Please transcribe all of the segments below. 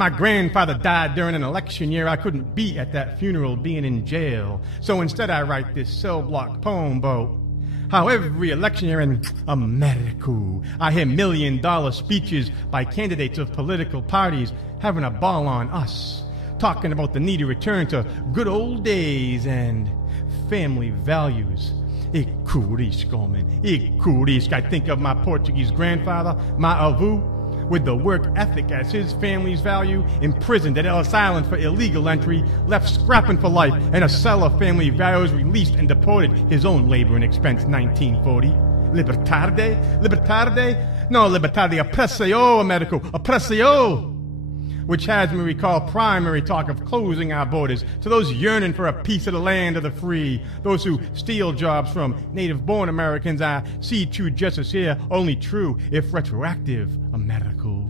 My grandfather died during an election year. I couldn't be at that funeral being in jail. So instead I write this cell block poem about how every election year in America, I hear $1 million speeches by candidates of political parties having a ball on us, talking about the need to return to good old days and family values. I think of my Portuguese grandfather, my avô, with the work ethic as his family's value, imprisoned at Ellis Island for illegal entry, left scrapping for life, and a cell of family values released and deported, his own labor and expense, 1940. Libertade? No, libertade, oppressio, Americo, oppressio! Which has me recall primary talk of closing our borders to those yearning for a piece of the land of the free, those who steal jobs from native-born Americans. I see true justice here, only true if retroactive, America.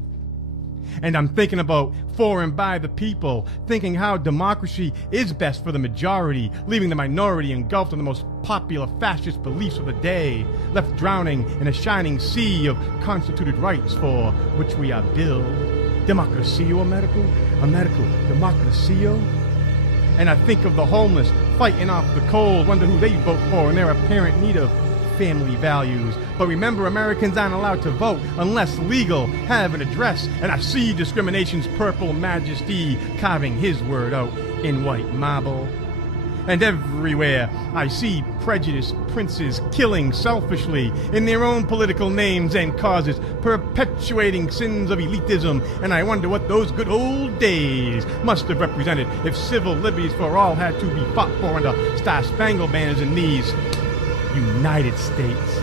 And I'm thinking about for and by the people, thinking how democracy is best for the majority, leaving the minority engulfed in the most popular fascist beliefs of the day, left drowning in a shining sea of constituted rights for which we are built. Democracio, Americo, democracio. And I think of the homeless fighting off the cold, wonder who they vote for in their apparent need of family values. But remember, Americans aren't allowed to vote unless legal, have an address, and I see discrimination's purple majesty carving his word out in white marble. And everywhere I see prejudiced princes killing selfishly in their own political names and causes, perpetuating sins of elitism, and I wonder what those good old days must have represented if civil liberties for all had to be fought for under star-spangled banners in these United States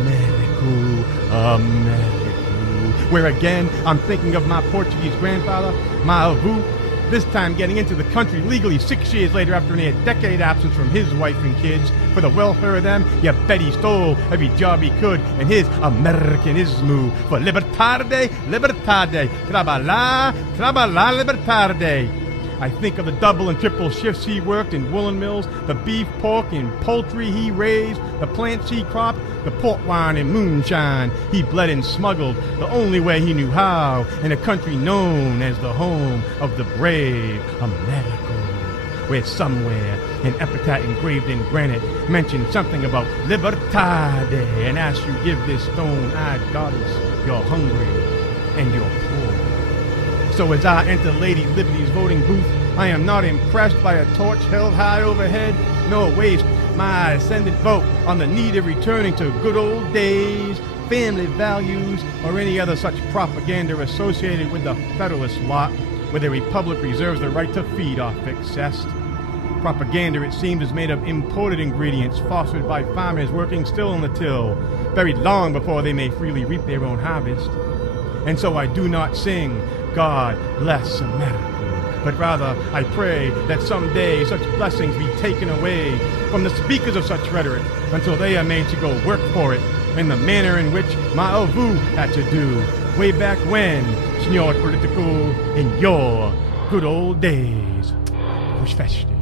America, where again I'm thinking of my Portuguese grandfather, my avô, this time getting into the country legally 6 years later after near a decade absence from his wife and kids. For the welfare of them, you bet he stole every job he could in his Americanismo. For libertade, trabalhar, libertade. I think of the double and triple shifts he worked in woolen mills, the beef, pork, and poultry he raised, the plants he cropped, the port wine and moonshine he bled and smuggled the only way he knew how, in a country known as the home of the brave America, where somewhere an epitaph engraved in granite mentioned something about libertade, and as you give this stone-eyed goddess, you're hungry and you're poor. So as I enter Lady Liberty's voting booth, I am not impressed by a torch held high overhead, nor waste my ascendant vote on the need of returning to good old days, family values, or any other such propaganda associated with the Federalist lot, where the Republic reserves the right to feed off excess. Propaganda, it seems, is made of imported ingredients fostered by farmers working still in the till, buried long before they may freely reap their own harvest. And so I do not sing, God bless America, but rather I pray that someday such blessings be taken away from the speakers of such rhetoric until they are made to go work for it in the manner in which my avô had to do way back when, Signor Politico, in your good old days. Push fast.